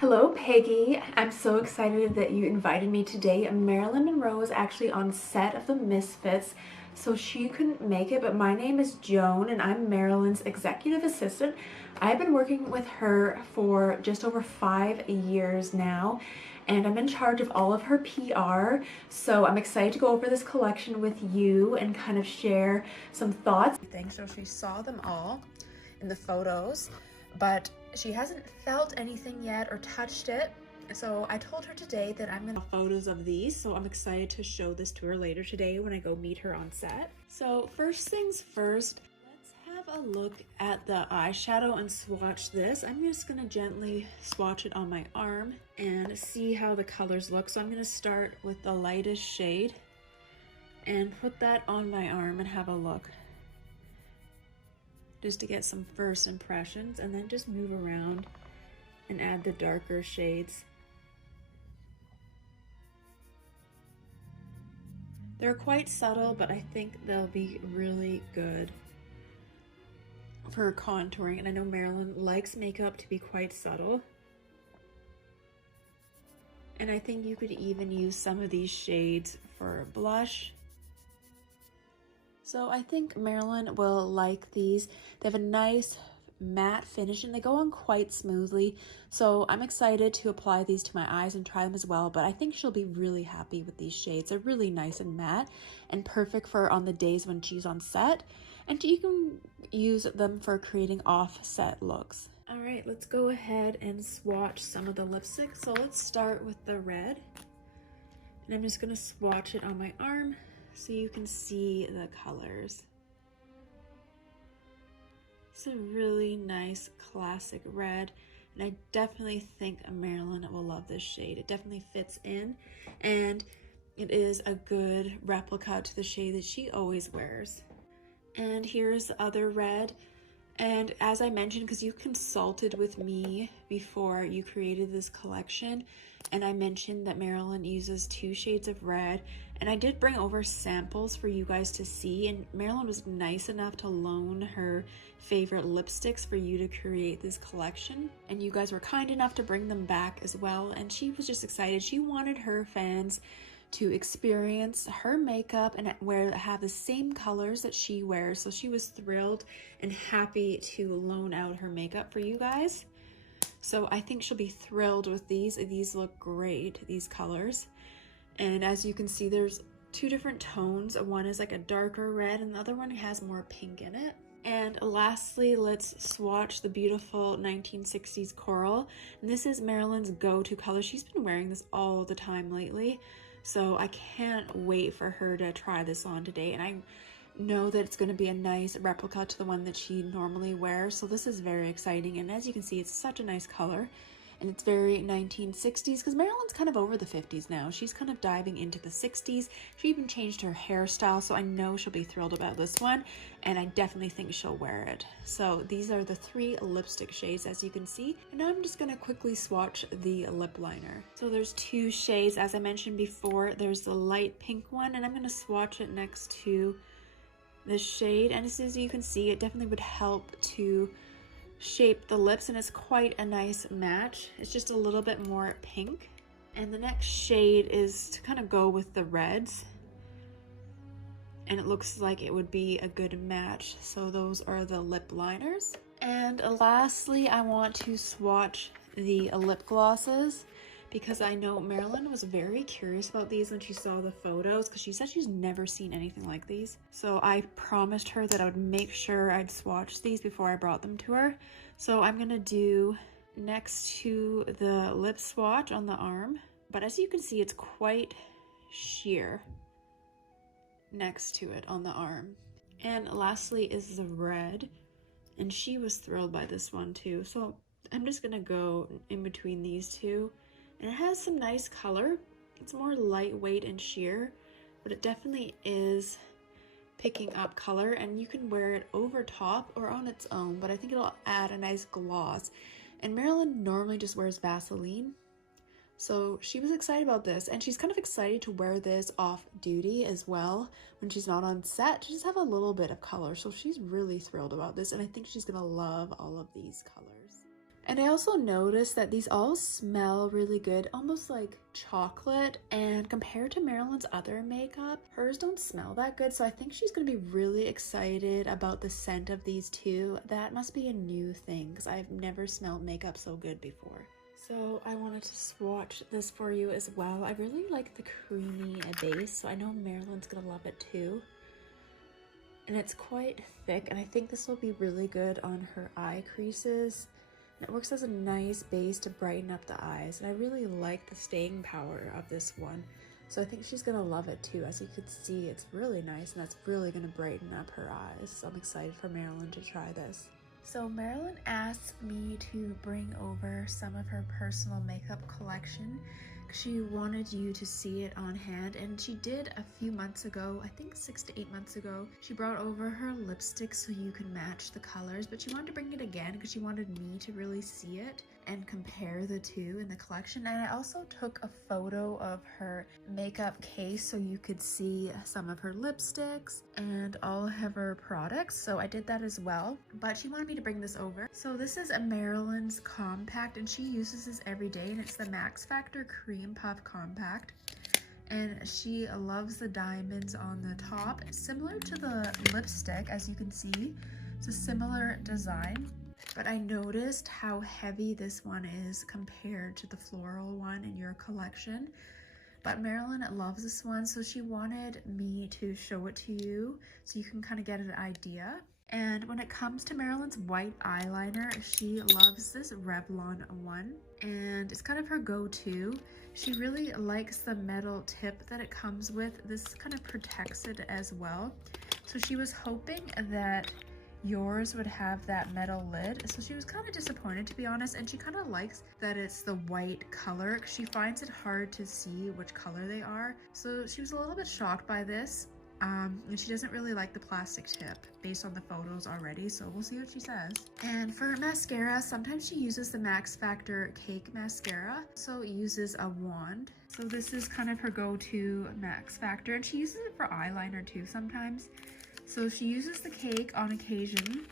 Hello Peggy, I'm so excited that you invited me today. Marilyn Monroe is actually on set of the Misfits, so she couldn't make it, but my name is Joan and I'm Marilyn's executive assistant. I've been working with her for just over 5 years now, and I'm in charge of all of her PR, so I'm excited to go over this collection with you and kind of share some thoughts. So she saw them all in the photos, but she hasn't felt anything yet or touched it. So I told her today that I'm gonna photos of these, so I'm excited to show this to her later today when I go meet her on set. So first things first, let's have a look at the eyeshadow and swatch this. I'm just gonna gently swatch it on my arm and see how the colors look. So I'm gonna start with the lightest shade and put that on my arm and have a look, just to get some first impressions, and then just move around and add the darker shades. They're quite subtle, but I think they'll be really good for contouring, and I know Marilyn likes makeup to be quite subtle. And I think you could even use some of these shades for blush. So I think Marilyn will like these. They have a nice matte finish and they go on quite smoothly. So I'm excited to apply these to my eyes and try them as well, but I think she'll be really happy with these shades. They're really nice and matte and perfect for on the days when she's on set. And you can use them for creating off-set looks. All right, let's go ahead and swatch some of the lipstick. So let's start with the red. And I'm just gonna swatch it on my arm so you can see the colors. It's a really nice classic red, and I definitely think Marilyn will love this shade. It definitely fits in, and it is a good replica to the shade that she always wears. And here's the other red. And as I mentioned, because you consulted with me before you created this collection, and I mentioned that Marilyn uses 2 shades of red, and I did bring over samples for you guys to see, and Marilyn was nice enough to loan her favorite lipsticks for you to create this collection, and you guys were kind enough to bring them back as well, and she was just excited. She wanted her fans to experience her makeup and have the same colors that she wears, so she was thrilled and happy to loan out her makeup for you guys. So I think she'll be thrilled with these. These look great, these colors. And as you can see, there's 2 different tones. One is like a darker red and the other one has more pink in it. And lastly, let's swatch the beautiful 1960s coral. And this is Marilyn's go-to color. She's been wearing this all the time lately. So I can't wait for her to try this on today. And I know that it's going to be a nice replica to the one that she normally wears. So this is very exciting. And as you can see, it's such a nice color. And it's very 1960s because Marilyn's kind of over the 50s now. She's kind of diving into the 60s. She even changed her hairstyle, so I know she'll be thrilled about this one, and I definitely think she'll wear it. So these are the 3 lipstick shades, as you can see. And now I'm just going to quickly swatch the lip liner. So there's 2 shades, as I mentioned before. There's the light pink one, and I'm going to swatch it next to this shade. And as you can see, it definitely would help to shape the lips, and it's quite a nice match. It's just a little bit more pink. And the next shade is to kind of go with the reds, and it looks like it would be a good match. So those are the lip liners. And lastly, I want to swatch the lip glosses, because I know Marilyn was very curious about these when she saw the photos, because she said she's never seen anything like these. So I promised her that I would make sure I'd swatch these before I brought them to her. So I'm gonna do next to the lip swatch on the arm, but as you can see, it's quite sheer next to it on the arm. And lastly is the red, and she was thrilled by this one too. So I'm just gonna go in between these 2. And it has some nice color. It's more lightweight and sheer, but it definitely is picking up color, and you can wear it over top or on its own, but I think it'll add a nice gloss. And Marilyn normally just wears Vaseline, So she was excited about this, and she's kind of excited to wear this off duty as well when she's not on set to just have a little bit of color. So she's really thrilled about this, and I think she's gonna love all of these colors. And I also noticed that these all smell really good, almost like chocolate, and compared to Marilyn's other makeup, hers don't smell that good, so I think she's gonna be really excited about the scent of these two. That must be a new thing because I've never smelled makeup so good before. So I wanted to swatch this for you as well. I really like the creamy base, so I know Marilyn's gonna love it too. And it's quite thick, and I think this will be really good on her eye creases. And it works as a nice base to brighten up the eyes, and I really like the staying power of this one. So I think she's gonna love it too. As you can see, it's really nice, and that's really gonna brighten up her eyes. So I'm excited for Marilyn to try this. So Marilyn asked me to bring over some of her personal makeup collection. She wanted you to see it on hand, and she did a few months ago, I think 6 to 8 months ago. She brought over her lipstick so you can match the colors, but she wanted to bring it again because she wanted me to really see it and compare the two in the collection. And I also took a photo of her makeup case so you could see some of her lipsticks and all of her products, so I did that as well. But she wanted me to bring this over. So this is a Marilyns compact, and she uses this every day, and it's the Max Factor Cream Puff Compact. And she loves the diamonds on the top, similar to the lipstick. As you can see, it's a similar design. But I noticed how heavy this one is compared to the floral one in your collection. But Marilyn loves this one, so she wanted me to show it to you so you can kind of get an idea. And when it comes to Marilyn's white eyeliner, she loves this Revlon one, and it's kind of her go-to. She really likes the metal tip that it comes with. This kind of protects it as well. So she was hoping that yours would have that metal lid, so she was kind of disappointed, to be honest. And she kind of likes that it's the white color. She finds it hard to see which color they are, so she was a little bit shocked by this. And she doesn't really like the plastic tip based on the photos already, so we'll see what she says. And for mascara, sometimes she uses the Max Factor Cake Mascara, so it uses a wand. So this is kind of her go-to Max Factor, and she uses it for eyeliner too sometimes. So she uses the cake on occasion,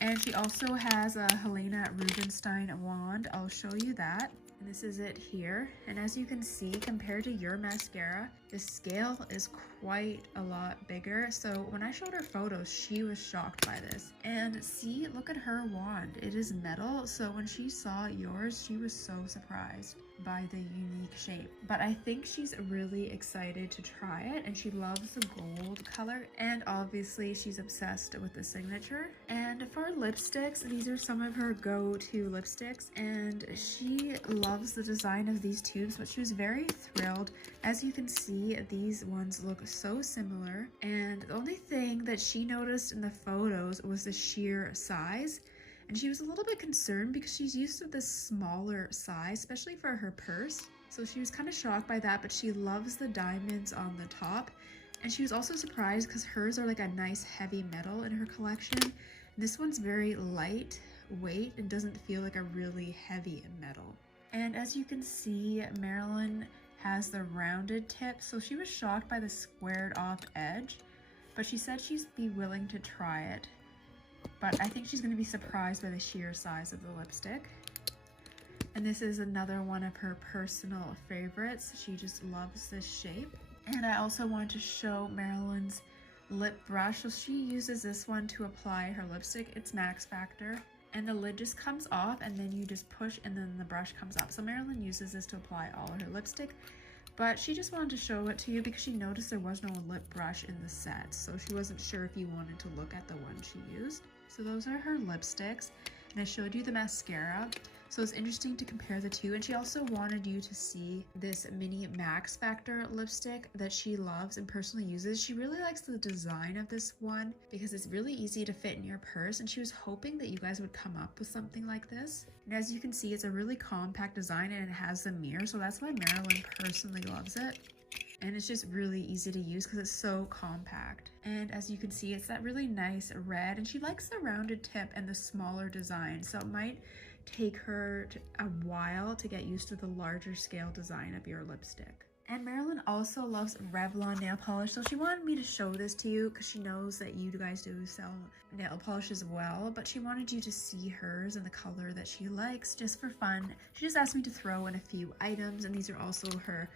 and she also has a Helena Rubinstein wand. I'll show you that. And this is it here. And as you can see, compared to your mascara, the scale is quite a lot bigger. So when I showed her photos, she was shocked by this. And see, look at her wand. It is metal. So when she saw yours, she was so surprised by the unique shape. But I think she's really excited to try it, and she loves the gold color, and obviously she's obsessed with the signature. And for lipsticks, these are some of her go-to lipsticks, and she loves the design of these tubes, but she was very thrilled. As you can see, these ones look so similar, and the only thing that she noticed in the photos was the sheer size. And she was a little bit concerned because she's used to this smaller size, especially for her purse. So she was kind of shocked by that, but she loves the diamonds on the top. And she was also surprised because hers are like a nice heavy metal in her collection. This one's very lightweight and doesn't feel like a really heavy metal. And as you can see, Marilyn has the rounded tip, so she was shocked by the squared off edge, but she said she'd be willing to try it. But I think she's going to be surprised by the sheer size of the lipstick. And this is another one of her personal favorites. She just loves this shape. And I also want to show Marilyn's lip brush. So she uses this one to apply her lipstick. It's Max Factor. And the lid just comes off, and then you just push, and then the brush comes up. So Marilyn uses this to apply all of her lipstick. But she just wanted to show it to you because she noticed there was no lip brush in the set. So she wasn't sure if you wanted to look at the one she used. So those are her lipsticks, and I showed you the mascara. So it's interesting to compare the two. And she also wanted you to see this mini Max Factor lipstick that she loves and personally uses. She really likes the design of this one because it's really easy to fit in your purse, and she was hoping that you guys would come up with something like this. And as you can see, it's a really compact design, and it has the mirror, so that's why Marilyn personally loves it. And it's just really easy to use because it's so compact. And as you can see, it's that really nice red, and she likes the rounded tip and the smaller design, so it might take her a while to get used to the larger scale design of your lipstick. And Marilyn also loves Revlon nail polish, so she wanted me to show this to you because she knows that you guys do sell nail polish as well, but she wanted you to see hers and the color that she likes just for fun. She just asked me to throw in a few items, and these are also her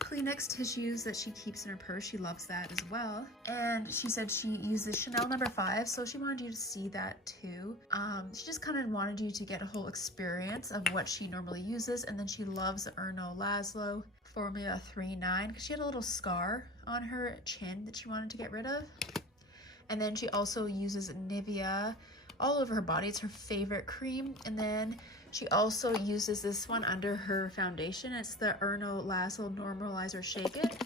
Kleenex tissues that she keeps in her purse. She loves that as well. And she said she uses Chanel No. 5, so she wanted you to see that too. She just kind of wanted you to get a whole experience of what she normally uses. And then she loves the Erno Laszlo Formula 3-9 because she had a little scar on her chin that she wanted to get rid of. And then she also uses Nivea all over her body. It's her favorite cream. And then she also uses this one under her foundation. It's the Erno Laszlo Normalizer Shake It.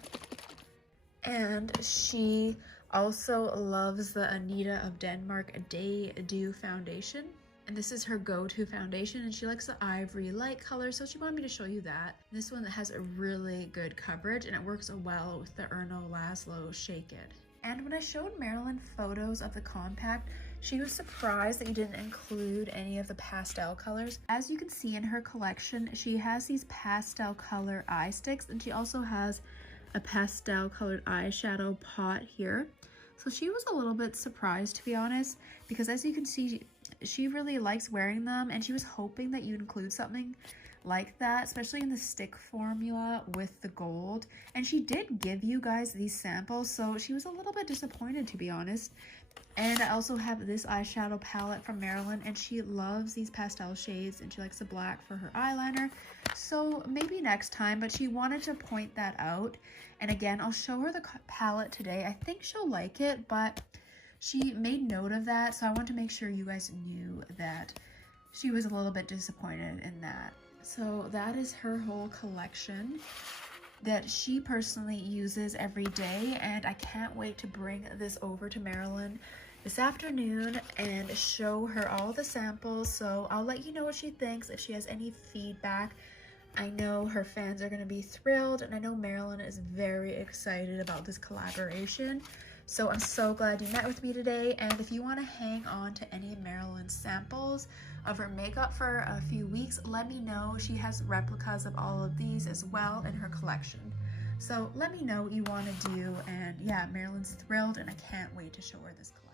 And she also loves the Anita of Denmark Day Dew foundation. And this is her go-to foundation, and she likes the ivory light color, so she wanted me to show you that. This one that has a really good coverage, and it works well with the Erno Laszlo Shake It. And when I showed Marilyn photos of the compact, she was surprised that you didn't include any of the pastel colors. As you can see in her collection, she has these pastel color eye sticks, and she also has a pastel colored eyeshadow pot here. So she was a little bit surprised, to be honest, because as you can see, she really likes wearing them, and she was hoping that you'd include something like that, especially in the stick formula with the gold. And she did give you guys these samples, so she was a little bit disappointed, to be honest. And I also have this eyeshadow palette from Marilyn, and she loves these pastel shades, and she likes the black for her eyeliner. So maybe next time, but she wanted to point that out. And again, I'll show her the palette today. I think she'll like it, but she made note of that, so I want to make sure you guys knew that she was a little bit disappointed in that. So that is her whole collection that she personally uses every day, and I can't wait to bring this over to Marilyn this afternoon and show her all the samples. So I'll let you know what she thinks, if she has any feedback. I know her fans are going to be thrilled, and I know Marilyn is very excited about this collaboration. So I'm so glad you met with me today, and if you want to hang on to any of Marilyn's samples of her makeup for a few weeks, let me know. She has replicas of all of these as well in her collection. So let me know what you want to do, and yeah, Marilyn's thrilled, and I can't wait to show her this collection.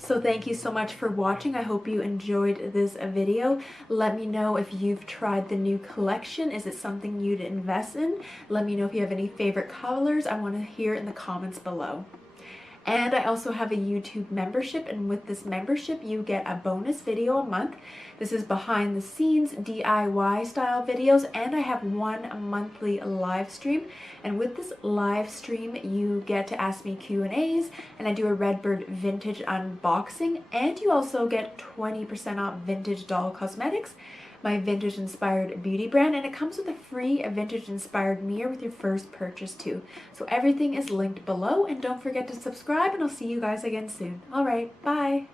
So thank you so much for watching. I hope you enjoyed this video. Let me know if you've tried the new collection. Is it something you'd invest in? Let me know if you have any favorite colors. I want to hear in the comments below. And I also have a YouTube membership, and with this membership you get a bonus video a month. This is behind the scenes DIY style videos, and I have one monthly live stream. And with this live stream you get to ask me Q&As, and I do a Redbird vintage unboxing, and you also get 20% off Vintage Doll Cosmetics, my vintage inspired beauty brand, and it comes with a free vintage inspired mirror with your first purchase too. So everything is linked below, and don't forget to subscribe, and I'll see you guys again soon. All right, bye.